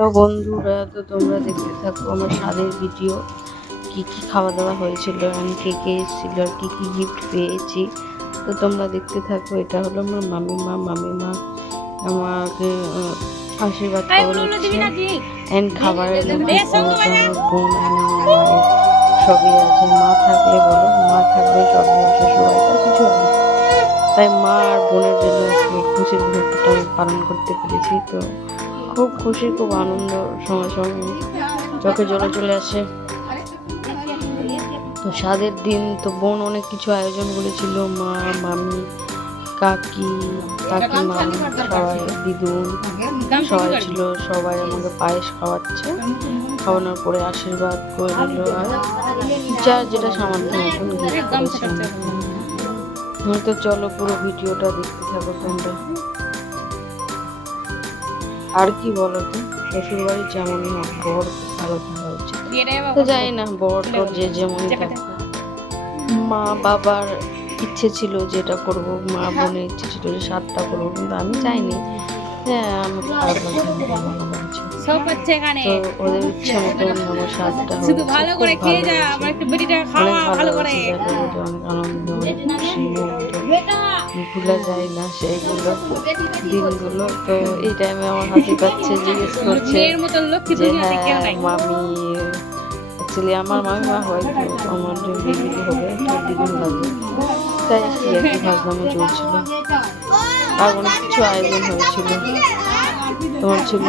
তো বন্ধুরা তো তোমরা দেখতে থাকো আমার স্বাদের ভিডিও। কি কি খাওয়া দাওয়া হয়েছিল আমি কে কে এসেছিল আর কী কি গিফট পেয়েছি। তো তোমরা দেখতে থাকো এটা হলো আমার মামিমা। মামিমা আমাকে আশীর্বাদ করেছে অ্যান্ড খাবারের বোন মায়ের সবই আছে। মা থাকলে বলো মা থাকলে সবই আছে সবাইকার কিছু তাই মা আর বোনের জন্য খুশির আমি পালন করতে পেরেছি তো খুব খুশি, খুব আনন্দ, সঙ্গে সঙ্গে চোখে জলে চলে আসে। তো স্বাদের দিন, তো বোন অনেক কিছু আয়োজন করেছিল, মা, মামি, কাকি কাকি কাকিমা, সবাই, দিদুন, সবাই ছিল, সবাই আমাকে পায়েস খাওয়াচ্ছে। খাওয়ানোর পরে আশীর্বাদ করে দিল, আর যার যেটা সামান্য মতন গিফট করেছিলাম তো চলো পুরো ভিডিওটা দেখতে থাকো তোমরা। আর কি বলতো? তো শ্বশুর বাড়ি যেমনই হোক বর ভালো থাকা উচিত তো জানি না বর তোর যে যেমনই থাক মা বাবার ইচ্ছে ছিল যেটা করব মা বোনের ইচ্ছে ছিল যে সাতটা করব কিন্তু আমি চাইনি। হ্যাঁ আমি খারাপ লাগছে সব হচ্ছে এখানে তো ওদের ইচ্ছে মতন আমার সাতটা শুধু ভালো করে খেয়ে যা আমার একটু বেটিটা খাওয়া ভালো করে। অনেক আনন্দ ভুলা যায় না সেইগুলো দিনগুলো। তো এই টাইমে আমার হাসি পাচ্ছে জিজ্ঞেস করছে যে হ্যাঁ মামি অ্যাকচুয়ালি আমার মামিমা হয়তো আমার যে বেবি হবে তো দ্বিগুণ লাগবে তাই কি আর কি ভাবলামও চলছিল। আর অনেক কিছু আয়োজন হয়েছিল তোমার ছিল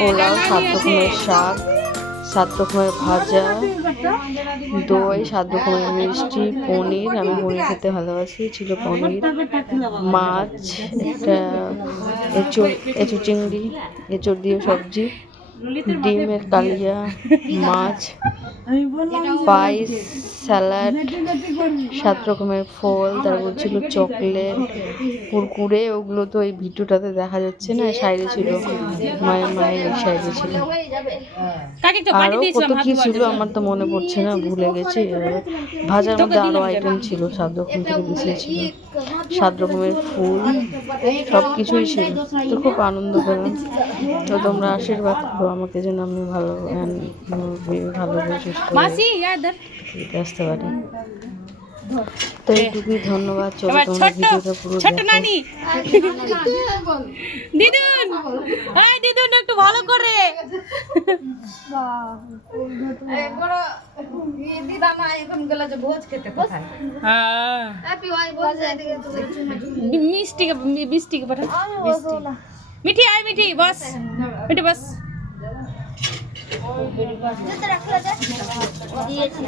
পোলাও সাত রকমের শাক সাত রকমের ভাজা দই সাত রকমের মিষ্টি পনির আমি পনির খেতে ভালোবাসি ছিল পনির মাছ একটা এঁচুর এঁচড় চিংড়ি এঁচুর দিয়ে সবজি। ডিমের কালিয়া মাছ পায়েস স্যালাড সাত রকমের ফল তারপর ছিল চকলেট কুরকুরে ওগুলো তো এই ভিডিওটাতে দেখা যাচ্ছে না সাইডে ছিল মায়ের মায়ের এই সাইডে ছিল। আরও কত কি ছিল আমার তো মনে পড়ছে না ভুলে গেছি। ভাজার মধ্যে আরও আইটেম ছিল সাত রকম থেকে বেশি ছিল। সাত রকমের ফুল সব কিছুই ছিল। তো খুব আনন্দ পেলাম। তো তোমরা আশীর্বাদ করো। আমাকে যেন আমি ভালো হয়ে মাসি ফিরে আসতে পারি। তো এইটুকুই ধন্যবাদ চলো তোমরা ছোট্ট ভিডিওটা পুরো নানি। দিদুন এই দিদুন একটু ভালো করে। হ্যাঁ। মিষ্টি মিষ্টি। পাঠা মিঠি আয় মিঠি বস। মিঠি বস। দিয়েছি